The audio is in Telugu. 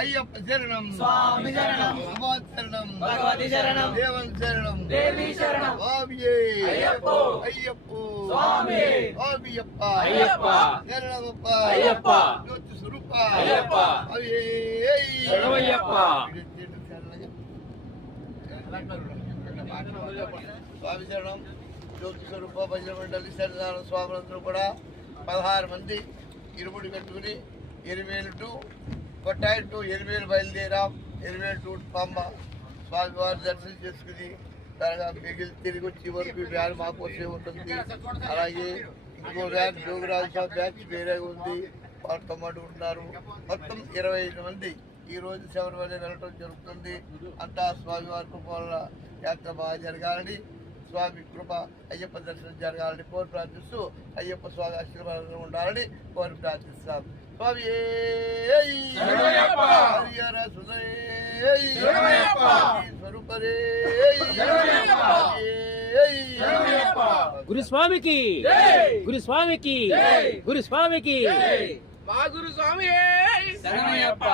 అయ్యప్ప శరణం స్వామి శరణం శరణం భగవతి శరణం దేవన్ శరణం దేవి శరణం స్వామియే అయ్యప్ప అయ్యప్ప స్వామి స్వామియప్ప అయ్యప్ప శరణమప్ప అయ్యప్ప జ్యోతి స్వరూప అయ్యప్ప శరణమయ్యప్ప స్వామి శరణం జ్యోతి స్వరూప భజన మండలి శరణాల స్వాములందరూ కూడా 16 మంది ఇరుముడి కట్టుకుని ఎరివేలు టు కొట్టాయి టు ఎరివేలు బయలుదేరాం. ఎరివేలు టు పంబ స్వామివారి దర్శనం చేసుకుని త్వరగా మిగిలి తిరిగి వచ్చే వరకు వ్యాన్ మాకోసే ఉంటుంది. అలాగే ఇంకో వ్యాన్ జోగిరాజు స్వామి బ్యాచ్ వేరే ఉంది, వారితో పాటు ఉన్నారు. మొత్తం 25 మంది ఈ రోజు శబరిమల వెళ్ళటం జరుగుతుంది. అంతా స్వామివారి కృప వల్ల యాత్ర బాగా జరగాలని, స్వామి కృప అయ్యప్ప దర్శనం జరగాలని కోరి ప్రార్థిస్తూ అయ్యప్ప స్వామి ఆశీర్వాదంలో ఉండాలని కోరి ప్రార్థిస్తాం. స్వామి స్వరూపరే గురుస్వామికి గురుస్వామికి గురుస్వామికి మా గురు స్వామి శరణమయ్యప్ప.